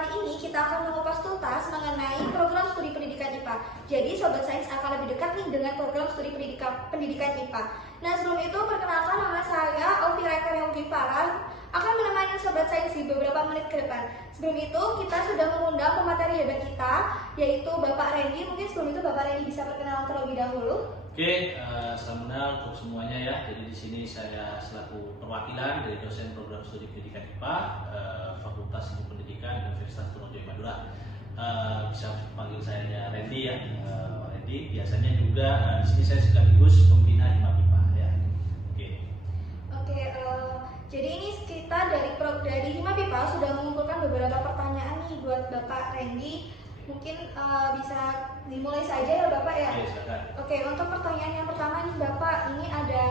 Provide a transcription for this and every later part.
kali ini kita akan mengupas tuntas mengenai program studi pendidikan IPA. Jadi Sobat Sains akan lebih dekat nih dengan program studi pendidikan IPA. Nah, sebelum itu perkenalkan, nama saya Elvira Karyawati Farah akan menemani Sobat Sains di beberapa menit ke depan. Sebelum itu kita sudah mengundang pemateri hebat kita, yaitu Bapak Randy. Mungkin sebelum itu Bapak Randy bisa perkenalan terlebih dahulu. Oke, salam kenal untuk semuanya ya. Jadi di sini saya selaku perwakilan dari dosen program studi pendidikan IPA, Fakultas Ilmu Pendidikan Universitas Trunojoyo Madura. Bisa panggil saya Randy ya, Randy. Biasanya juga di sini saya sekaligus pembina Hima IPA ya. Oke, jadi ini kita dari Hima IPA sudah mengumpulkan beberapa pertanyaan nih buat Bapak Randy. Mungkin bisa dimulai saja ya Bapak ya. Oke, untuk pertanyaan yang pertama nih Bapak, ini ada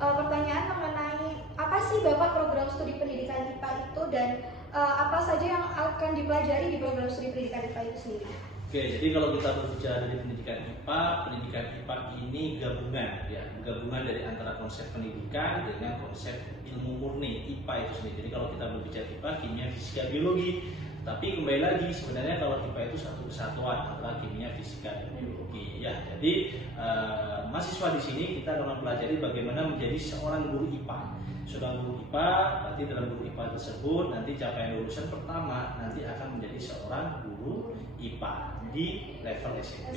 pertanyaan mengenai apa sih Bapak program studi pendidikan IPA itu dan apa saja yang akan dipelajari di program studi pendidikan IPA itu sendiri. Oke, jadi kalau kita berbicara dari pendidikan IPA ini gabungan dari antara konsep pendidikan dengan konsep ilmu murni IPA itu sendiri. Jadi kalau kita berbicara IPA, kimia, fisika, biologi. Tapi kembali lagi sebenarnya kalau IPA itu satu kesatuan antara kimia, fisika, dan biologi. Ya, jadi mahasiswa di sini kita akan mempelajari bagaimana menjadi seorang guru IPA. Seorang guru IPA, berarti dalam guru IPA tersebut nanti capaian lulusan pertama nanti akan menjadi seorang guru IPA di level SMP.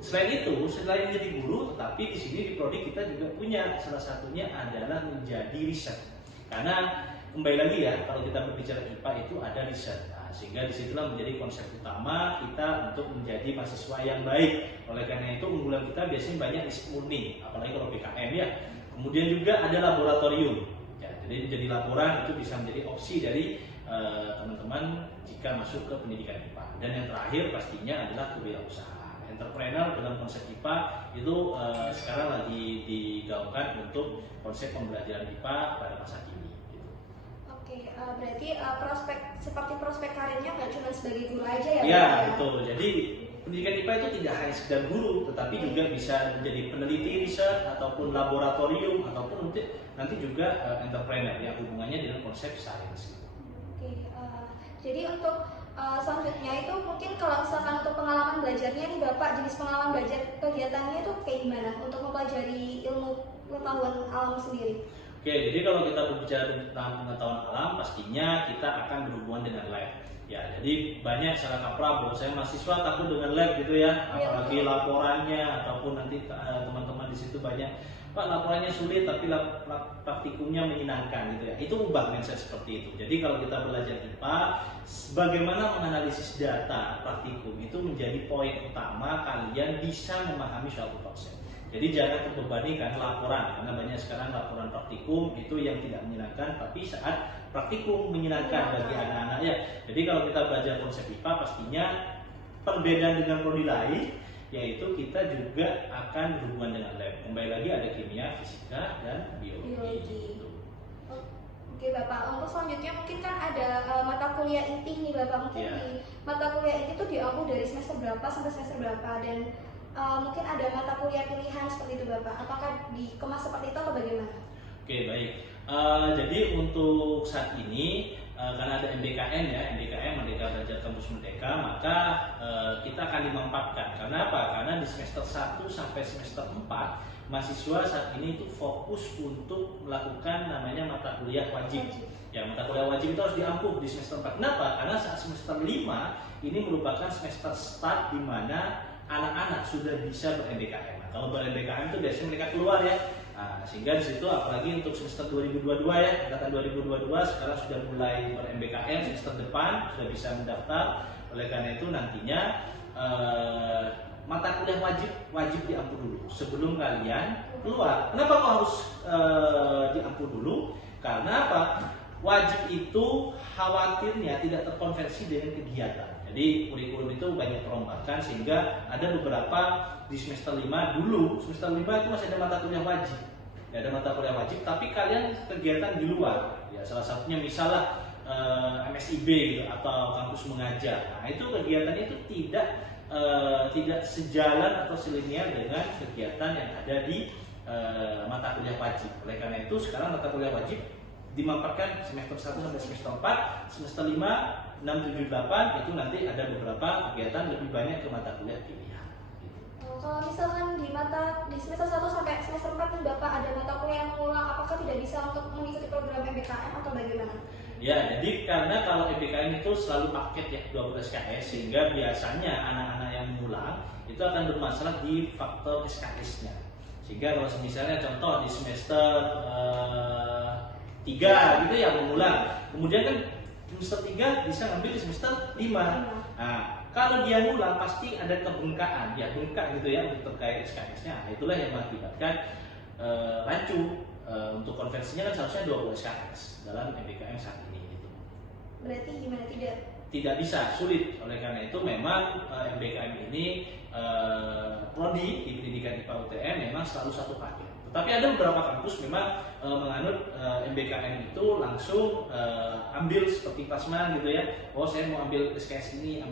Selain itu, selain menjadi guru, tetapi di sini di prodi kita juga punya salah satunya adalah menjadi riset. Karena kembali lagi ya, kalau kita berbicara IPA itu ada riset. Sehingga disitulah menjadi konsep utama kita untuk menjadi mahasiswa yang baik. Oleh karena itu unggulan kita biasanya banyak riset murni, apalagi kalau PKM ya. Kemudian juga ada laboratorium. Ya, jadi menjadi laboran itu bisa menjadi opsi dari teman-teman jika masuk ke pendidikan IPA. Dan yang terakhir pastinya adalah kewirausahaan. Entrepreneur dalam konsep IPA itu sekarang lagi digaungkan untuk konsep pembelajaran IPA pada masa kini. Oke, berarti prospek karirnya nggak cuma sebagai guru aja ya? Ya, betul. Jadi pendidikan IPA itu tidak hanya sekedar guru, tetapi juga bisa menjadi peneliti riset ataupun laboratorium ataupun nanti juga entrepreneur yang hubungannya dengan konsep sains. Oke, jadi untuk selanjutnya itu mungkin kalau misalkan untuk pengalaman belajarnya nih Bapak, jenis pengalaman belajar kegiatannya itu kayak gimana untuk mempelajari ilmu pengetahuan alam sendiri? Oke, jadi kalau kita berbicara tentang pengetahuan alam, pastinya kita akan berhubungan dengan lab. Ya, jadi banyak salah kaprah bahwa saya mahasiswa takut dengan lab gitu ya, apalagi laporannya ataupun nanti teman-teman di situ banyak, Pak laporannya sulit tapi praktikumnya menyenangkan gitu ya. Itu ubah mindset seperti itu. Jadi kalau kita belajar IPA, bagaimana menganalisis data praktikum itu menjadi poin utama kalian bisa memahami suatu konsep. Jadi jangan terbebani kan laporan, karena banyak sekarang laporan praktikum itu yang tidak menyenangkan, tapi saat praktikum menyenangkan bagi anak-anak ya. Jadi kalau kita belajar konsep IPA pastinya perbedaan dengan prodi lain, yaitu kita juga akan berhubungan dengan lab. Kembali lagi ada kimia, fisika, dan biologi. Oke Bapak, untuk selanjutnya mungkin kan ada mata kuliah inti nih Bapak. Mungkin di mata kuliah inti itu diambil dari semester berapa sampai semester berapa, dan mungkin ada mata kuliah pilihan seperti itu Bapak. Apakah dikemas seperti itu atau bagaimana? Oke, baik. Jadi untuk saat ini karena ada MBKM ya, Merdeka Belajar Kampus Merdeka, maka kita akan dimanfaatkan. Karena apa? Karena di semester 1 sampai semester 4 mahasiswa saat ini itu fokus untuk melakukan namanya mata kuliah wajib. Ya, mata kuliah wajib itu harus diampuh di semester 4. Kenapa? Karena saat semester 5 ini merupakan semester start di mana anak-anak sudah bisa ber-MBKM. Nah, kalau ber-MBKM itu biasanya mereka keluar ya. Nah, sehingga di situ apalagi untuk semester 2022 ya, angkatan 2022 sekarang sudah mulai ber-MBKM, semester depan sudah bisa mendaftar. Oleh karena itu nantinya mata kuliah wajib diampuh dulu sebelum kalian keluar. Kenapa kok harus diampuh dulu? Karena apa? Wajib itu khawatirnya tidak terkonversi dengan kegiatan. Jadi kurikulum itu banyak perombakan sehingga ada beberapa di semester 5 dulu, semester 5 itu masih ada mata kuliah wajib. Ya, ada mata kuliah wajib tapi kalian kegiatan di luar. Ya, salah satunya misalnya MSIB gitu atau kampus mengajar. Nah, itu kegiatannya itu tidak sejalan atau selinear dengan kegiatan yang ada di mata kuliah wajib. Oleh karena itu sekarang mata kuliah wajib dimampatkan semester 1 sampai semester 4, semester 5, 6, 7, 8 itu nanti ada beberapa kegiatan lebih banyak ke mata kuliah pilihan. Kalau misalkan di semester 1 sampai semester 4 nih Bapak ada mata kuliah yang mengulang, apakah tidak bisa untuk mengikuti program MBKM atau bagaimana? Ya, jadi karena kalau MBKM itu selalu paket ya 20 SKS, sehingga biasanya anak-anak yang mengulang itu akan bermasalah di faktor SKS-nya. Sehingga kalau misalnya contoh di semester 3 gitu ya mengulang, kemudian kan semester 3 bisa ngambil di semester 5. Nah, kalau dia ngulang pasti ada kebengkakan, ya bengkak gitu ya untuk terkait SKS-nya. Nah, itulah yang mengakibatkan rancu. Untuk konversinya kan seharusnya 20 SKS dalam MBKM saat ini gitu. Berarti gimana Tidak bisa, sulit. Oleh karena itu memang MBKM ini prodi di pendidikan IPA UTM memang selalu satu paket. Tetapi ada beberapa kampus memang menganut MBKM itu langsung ambil seperti plasman gitu ya. Oh, saya mau ambil SKS ini,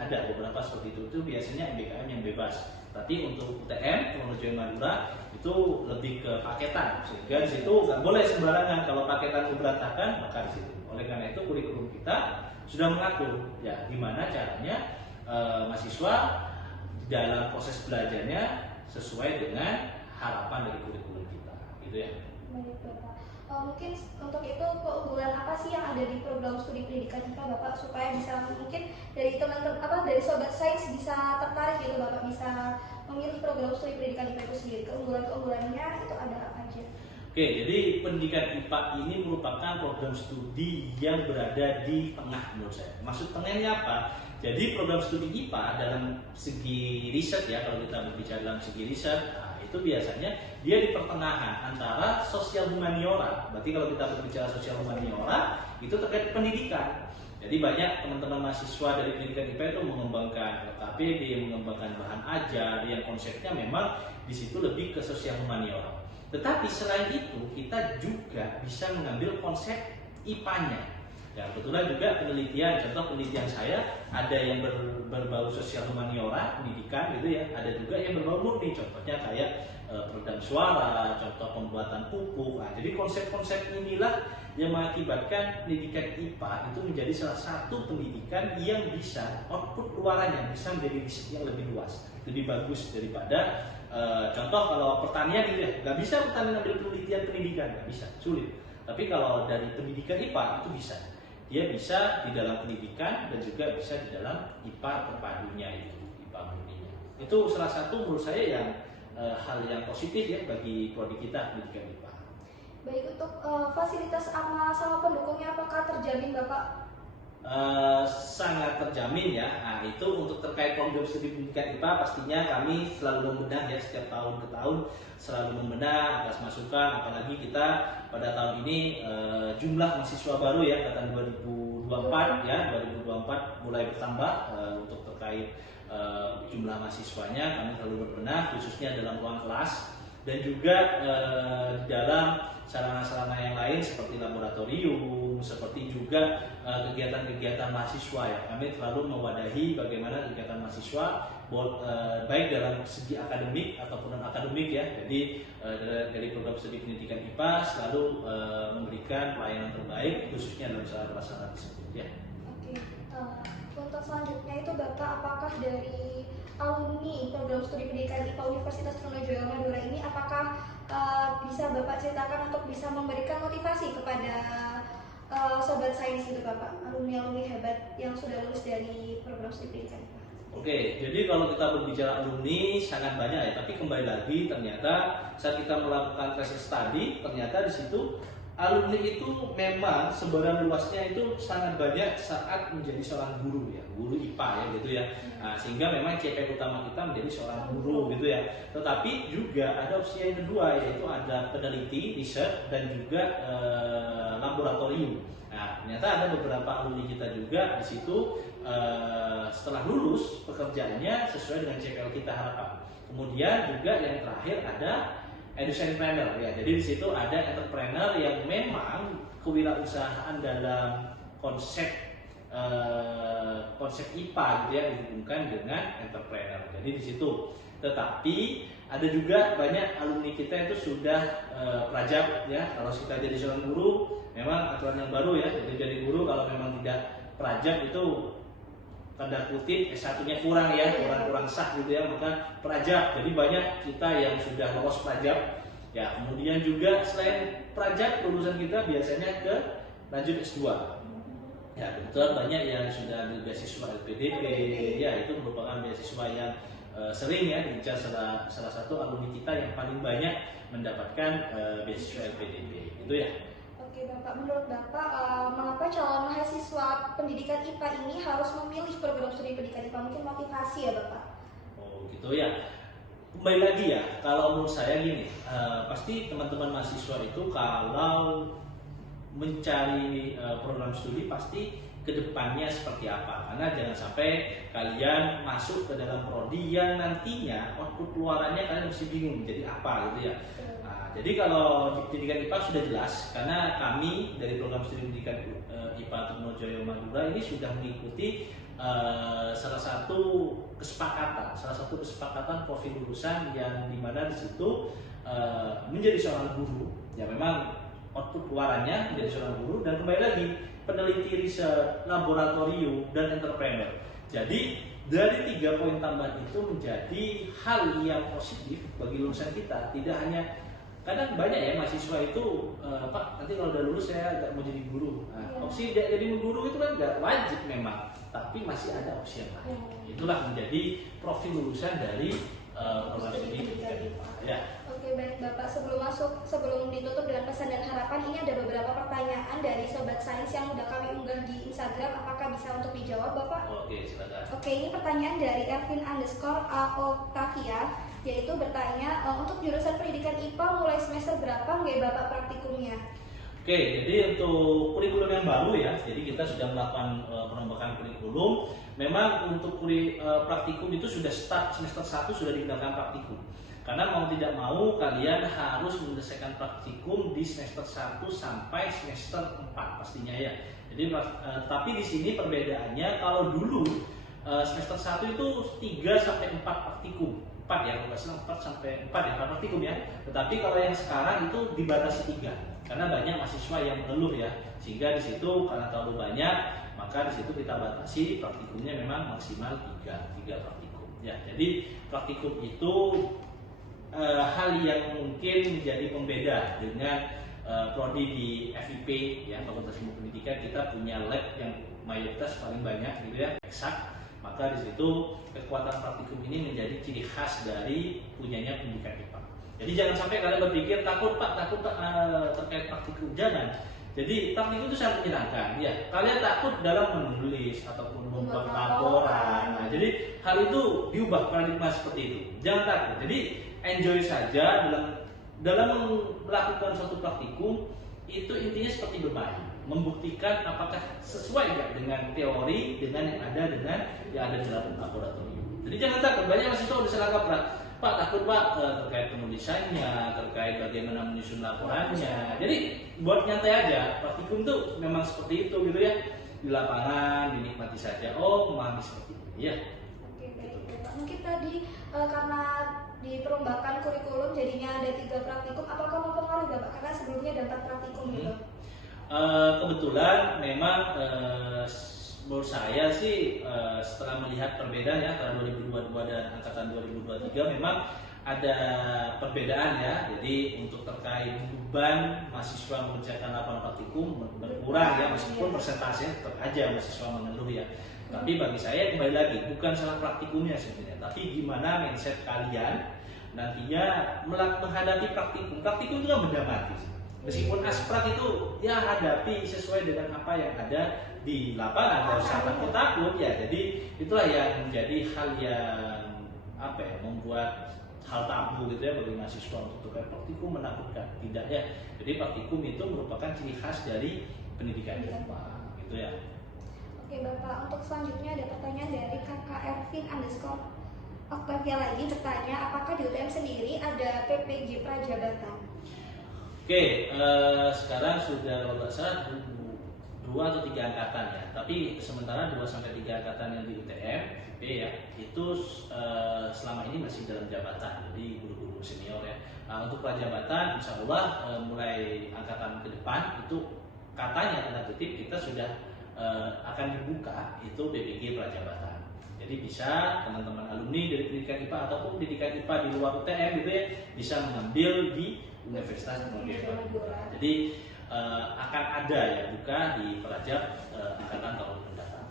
ada beberapa seperti itu. Itu biasanya MBKM yang bebas. Tapi untuk UTM, Teknologi Madura itu lebih ke paketan, sehingga di situ nggak boleh sembarangan. Kalau paketan berantakan, maka di situ. Oleh karena itu kurikulum kita sudah mengatur ya gimana caranya mahasiswa dalam proses belajarnya sesuai dengan harapan dari kurikulum kita, gitu ya. Baik Bapak. Mungkin untuk itu keunggulan apa sih yang ada di program studi pendidikan IPA Bapak supaya bisa mungkin dari teman-teman dari sobat sains bisa tertarik gitu Bapak bisa memilih program studi pendidikan IPA itu sendiri. Keunggulannya itu ada apa aja? Oke, jadi pendidikan IPA ini merupakan program studi yang berada di tengah menurut saya. Maksud tengahnya apa? Jadi program studi IPA dalam segi riset ya, kalau kita berbicara dalam segi riset, itu biasanya dia di pertengahan antara sosial humaniora. Berarti kalau kita berbicara sosial humaniora itu terkait pendidikan. Jadi banyak teman-teman mahasiswa dari pendidikan IPA itu mengembangkan KPD, mengembangkan bahan ajar yang konsepnya memang di situ lebih ke sosial humaniora. Tetapi selain itu kita juga bisa mengambil konsep IPA-nya. Ya, kebetulan juga penelitian, contoh penelitian saya ada yang berbau sosial humaniora, pendidikan gitu ya, ada juga yang berbau murni, contohnya kayak peredam suara, contoh pembuatan pupuk. Nah, jadi konsep-konsep inilah yang mengakibatkan pendidikan IPA itu menjadi salah satu pendidikan yang bisa output luarannya bisa menjadi riset yang lebih luas, lebih bagus daripada contoh kalau pertanian gitu ya, nggak bisa pertanian ambil penelitian pendidikan, nggak bisa, sulit. Tapi kalau dari pendidikan IPA itu bisa. Dia bisa di dalam pendidikan dan juga bisa di dalam IPA terpadunya itu, IPA murninya. Itu salah satu menurut saya yang hal yang positif ya bagi prodi kita pendidikan IPA. Baik, untuk fasilitas amal sama pendukungnya apakah terjamin Bapak? Sangat terjamin ya. Nah, itu untuk terkait program studi pendidikan IPA pastinya kami selalu membedah ya setiap tahun ke tahun selalu membedah atas masukan, apalagi kita pada tahun ini jumlah mahasiswa baru ya angkatan 2024 ya 2024 mulai bertambah untuk terkait jumlah mahasiswanya kami selalu berbenah khususnya dalam ruang kelas dan juga di dalam sarana-sarana yang lain seperti laboratorium, seperti juga kegiatan-kegiatan mahasiswa ya. Kami selalu mewadahi bagaimana kegiatan mahasiswa baik dalam segi akademik ataupun non akademik ya. Jadi dari program studi pendidikan IPA selalu memberikan pelayanan terbaik khususnya dalam sarana-sarana tersebut ya. Oke. Untuk selanjutnya itu Bapak apakah dari alumni program studi pendidikan IPA Universitas Trunojoyo Madura ini apakah bisa Bapak ceritakan untuk bisa memberikan motivasi kepada sobat sains gitu Bapak, alumni-alumni hebat yang sudah lulus dari program studi pendidikan IPA? Oke, jadi kalau kita berbicara alumni sangat banyak ya, tapi kembali lagi ternyata saat kita melakukan research study ternyata di situ alumni itu memang sebaran luasnya itu sangat banyak saat menjadi seorang guru ya, guru IPA ya gitu ya. Nah, sehingga memang CP utama kita menjadi seorang guru gitu ya. Tetapi juga ada opsi yang kedua yaitu ada peneliti, research dan juga laboratorium. Nah, ternyata ada beberapa alumni kita juga di situ setelah lulus pekerjaannya sesuai dengan CPL kita harapkan. Kemudian juga yang terakhir ada entrepreneur ya. Jadi di situ ada entrepreneur yang memang kewirausahaan dalam konsep IPA gitu ya dihubungkan dengan entrepreneur. Jadi di situ. Tetapi ada juga banyak alumni kita itu sudah prajab ya. Kalau kita jadi seorang guru memang aturan yang baru ya. Jadi guru kalau memang tidak prajab itu tanda kutip S1-nya kurang ya, kurang sah gitu ya, maka prajab. Jadi banyak kita yang sudah lolos prajab ya, kemudian juga selain prajab lulusan kita biasanya ke lanjut S2 ya. Kebetulan banyak yang sudah ambil beasiswa LPDP ya, itu merupakan beasiswa yang sering ya diincar salah satu alumni kita yang paling banyak mendapatkan beasiswa LPDP itu ya. Oke Bapak, menurut Bapak mengapa calon mahasiswa pendidikan IPA ini harus memilih program studi pendidikan IPA? Mungkin motivasi ya Bapak? Oh gitu ya. Kembali lagi ya, kalau menurut saya gini, pasti teman-teman mahasiswa itu kalau mencari program studi pasti kedepannya seperti apa, karena jangan sampai kalian masuk ke dalam prodi yang nantinya output keluarannya kalian mesti bingung jadi apa gitu ya. Nah, jadi kalau di pendidikan IPA sudah jelas, karena kami dari program studi pendidikan IPA Trunojoyo Madura ini sudah mengikuti salah satu kesepakatan profil lulusan yang dimana di situ menjadi seorang guru ya, memang output keluarannya menjadi seorang guru, dan kembali lagi peneliti riset, laboratorium, dan entrepreneur. Jadi dari 3 poin tambahan itu menjadi hal yang positif bagi lulusan kita. Tidak hanya, kadang banyak ya mahasiswa itu Pak nanti kalau udah lulus saya nggak mau jadi guru. Nah, opsi jadi guru itu kan nggak wajib memang, tapi masih ada opsi yang lain. Itulah menjadi profil lulusan dari program studi pendidikan IPA ya. Oke baik Bapak, sebelum ditutup dengan pesan dan harapan, ini ada beberapa pertanyaan dari Sobat Sains yang udah kami unggah di Instagram. Apakah bisa untuk dijawab Bapak? Oke, silakan. Oke, ini pertanyaan dari Ervin_Octavia, yaitu bertanya untuk jurusan pendidikan IPA mulai semester berapa nggak Bapak praktikumnya? Oke, jadi untuk kurikulum yang baru ya, jadi kita sudah melakukan perombakan kurikulum. Memang untuk praktikum itu sudah start semester 1 sudah digunakan praktikum. Karena mau tidak mau kalian harus menyelesaikan praktikum di semester 1 sampai semester 4 pastinya ya. Jadi tapi di sini perbedaannya, kalau dulu semester 1 itu 3 sampai 4 praktikum. 4 ya, kalau nggak salah 4 sampai 4 ya praktikum ya. Tetapi kalau yang sekarang itu dibatasi 3. Karena banyak mahasiswa yang mengeluh ya, sehingga di situ karena terlalu banyak, maka di situ kita batasi praktikumnya memang maksimal 3 praktikum. Ya, jadi praktikum itu hal yang mungkin menjadi pembeda dengan prodi di FIP ya, Fakultas Ilmu Pendidikan. Kita punya lab yang mayoritas paling banyak gitu ya, eksak. Maka di situ kekuatan praktikum ini menjadi ciri khas dari punyanya pendidikan IPA. Jadi jangan sampai kalian berpikir takut terkait praktikum, jangan. Jadi praktikum itu sangat menyenangkan ya. Kalian takut dalam menulis ataupun membuat laporan. Nah, jadi hal itu diubah paradigma seperti itu. Jangan takut. Jadi enjoy saja dalam melakukan suatu praktikum. Itu intinya seperti bermain, membuktikan apakah sesuai nggak dengan teori, dengan yang ada di dalam laboratorium. Jadi jangan takut. Banyak mahasiswa udah salah kaprah. Pak takut Pak terkait penulisannya, terkait bagaimana menyusun laporannya. Jadi buat nyantai aja. Praktikum tuh memang seperti itu gitu ya. Di lapangan dinikmati saja. Oh memahami seperti itu ya. Oke baik Bapak. Mungkin tadi karena di perombakan kurikulum jadinya ada 3 praktikum, apakah mempengaruhi Bapak? Karena sebelumnya ada 4 praktikum gitu. Kebetulan memang menurut saya sih setelah melihat perbedaan ya antara 2022 dan angkatan 2023 memang ada perbedaan ya. Jadi untuk terkait beban mahasiswa mengerjakan laporan praktikum berkurang ya, meskipun persentasenya tetap aja mahasiswa mengeluh ya. Tapi bagi saya kembali lagi bukan salah praktikumnya sebenarnya, tapi gimana mindset kalian nantinya menghadapi praktikum. Praktikum itu kan benda mati. Meskipun asprak itu ya hadapi sesuai dengan apa yang ada di lapangan, nggak usah takut ya. Jadi itulah yang menjadi hal yang membuat hal tabu gitu ya bagi mahasiswa untuk praktikum menakutkan. Tidak ya. Jadi praktikum itu merupakan ciri khas dari pendidikan IPA gitu ya. Oke Bapak, untuk selanjutnya ada pertanyaan dari kakak Ervin_Octavia lagi bertanya, apakah di UTM sendiri ada PPG Prajabatan? Oke, sekarang sudah kalau nggak salah 2 atau 3 angkatan ya. Tapi sementara 2 sampai 3 angkatan yang di UTM ya, itu selama ini masih dalam jabatan, jadi guru-guru senior ya. Nah, untuk prajabatan, insya Allah mulai angkatan ke depan itu katanya tanda kutip kita sudah akan dibuka itu PPG Prajabatan. Jadi bisa teman-teman alumni dari pendidikan IPA ataupun pendidikan IPA di luar UTM gitu ya bisa mengambil di Universitas Muhammadiyah Madura. Jadi akan ada ya buka di Prajab angkatan tahun mendatang.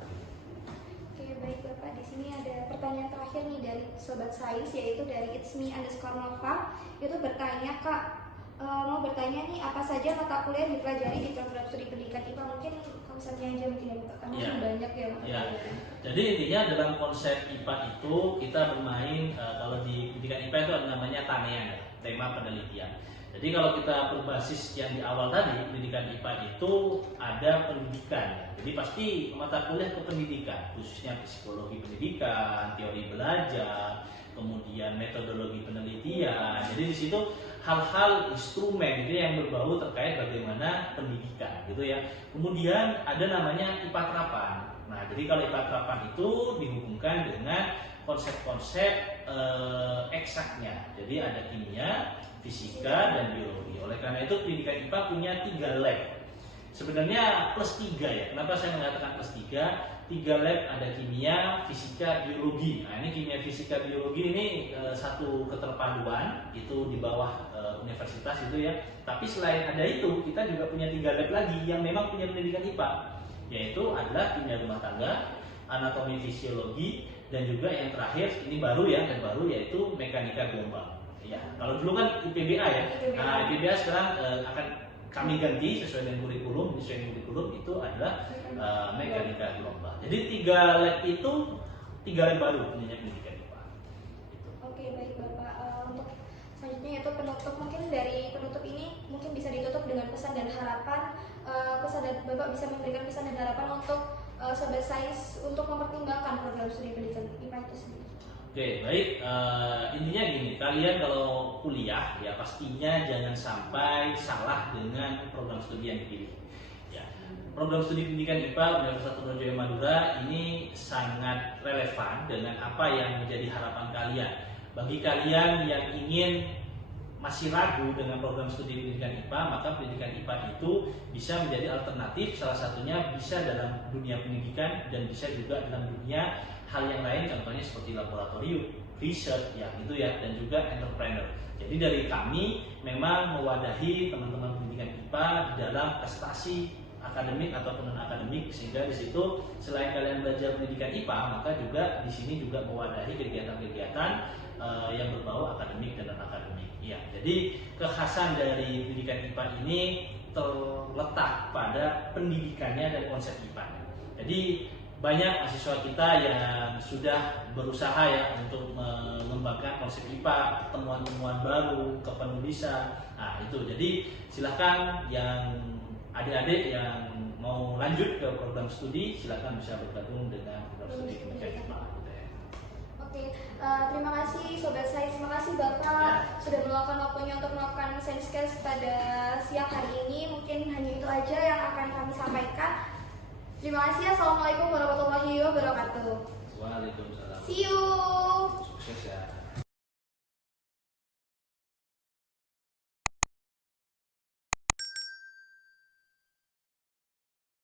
Oke, baik Bapak. Di sini ada pertanyaan terakhir nih dari Sobat Sains, yaitu dari itsme_nova. Itu bertanya, Kak, mau bertanya nih, apa saja mata kuliah dipelajari di program studi pendidikan IPA? Mungkin konsepnya aja mungkin ya, karena banyak ya mata kuliah. Jadi intinya dalam konsep IPA itu kita bermain kalau di pendidikan IPA itu ada namanya tanean ya, tema penelitian. Jadi kalau kita berbasis yang di awal tadi, pendidikan IPA itu ada pendidikan. Jadi pasti mata kuliah ke pendidikan, khususnya psikologi pendidikan, teori belajar, kemudian metodologi penelitian. Jadi di situ hal-hal instrumen itu yang berbau terkait bagaimana pendidikan, gitu ya. Kemudian ada namanya IPA terapan. Nah, jadi kalau IPA terapan itu dihubungkan dengan konsep-konsep eksaknya. Jadi ada kimia, fisika, dan biologi. Oleh karena itu pendidikan IPA punya 3 lab. Sebenarnya plus 3 ya. Kenapa saya mengatakan plus 3? 3 lab, ada kimia, fisika, biologi. Nah ini kimia, fisika, biologi ini satu keterpaduan itu di bawah universitas itu ya. Tapi selain ada itu, kita juga punya 3 lab lagi yang memang punya pendidikan IPA, yaitu adalah kimia rumah tangga, anatomi fisiologi, dan juga yang terakhir ini baru ya, dan baru yaitu mekanika gelombang. Ya, kalau dulu kan IPBA ya. Nah, IPBA sekarang akan kami ganti sesuai dengan kurikulum. Sesuai dengan kurikulum itu adalah mekanika gelombang. Jadi 3 lab itu 3 lab baru punya pendidikan IPA. Gitu. Oke, baik Bapak. Untuk selanjutnya itu penutup, mungkin dari penutup ini mungkin bisa ditutup dengan pesan dan harapan. Pesan dan Bapak bisa memberikan pesan dan harapan untuk Sobat Sains untuk mempertimbangkan program studi pendidikan IPA itu sendiri. Oke, baik. Intinya gini, kalian kalau kuliah ya pastinya jangan sampai salah dengan program studi yang dipilih. Ya, program studi pendidikan IPA Universitas Trunojoyo Madura ini sangat relevan dengan apa yang menjadi harapan kalian. Bagi kalian yang ingin masih ragu dengan program studi pendidikan IPA, maka pendidikan IPA itu bisa menjadi alternatif. Salah satunya bisa dalam dunia pendidikan dan bisa juga dalam dunia hal yang lain, contohnya seperti laboratorium, research, ya gitu ya, dan juga entrepreneur. Jadi dari kami memang mewadahi teman-teman pendidikan IPA di dalam prestasi akademik ataupun non akademik, sehingga di situ selain kalian belajar pendidikan IPA, maka juga di sini juga mewadahi kegiatan-kegiatan yang berbau akademik dan non akademik. Ya, jadi kekhasan dari pendidikan IPA ini terletak pada pendidikannya dan konsep IPA. Jadi banyak mahasiswa kita yang sudah berusaha ya untuk mengembangkan konsep IPA, temuan-temuan baru, kepenulisan. Nah itu, jadi silahkan yang adik-adik yang mau lanjut ke program studi, silahkan bisa bergabung dengan program studi pendidikan IPA. Oke, terima kasih Sobat Sains, terima kasih Bapak sudah meluangkan waktunya untuk melakukan Sainscast pada siang hari ini. Mungkin hanya itu aja yang akan kami sampaikan. Terima kasih. Assalamualaikum warahmatullahi wabarakatuh. Waalaikumsalam. See you. Sukses ya.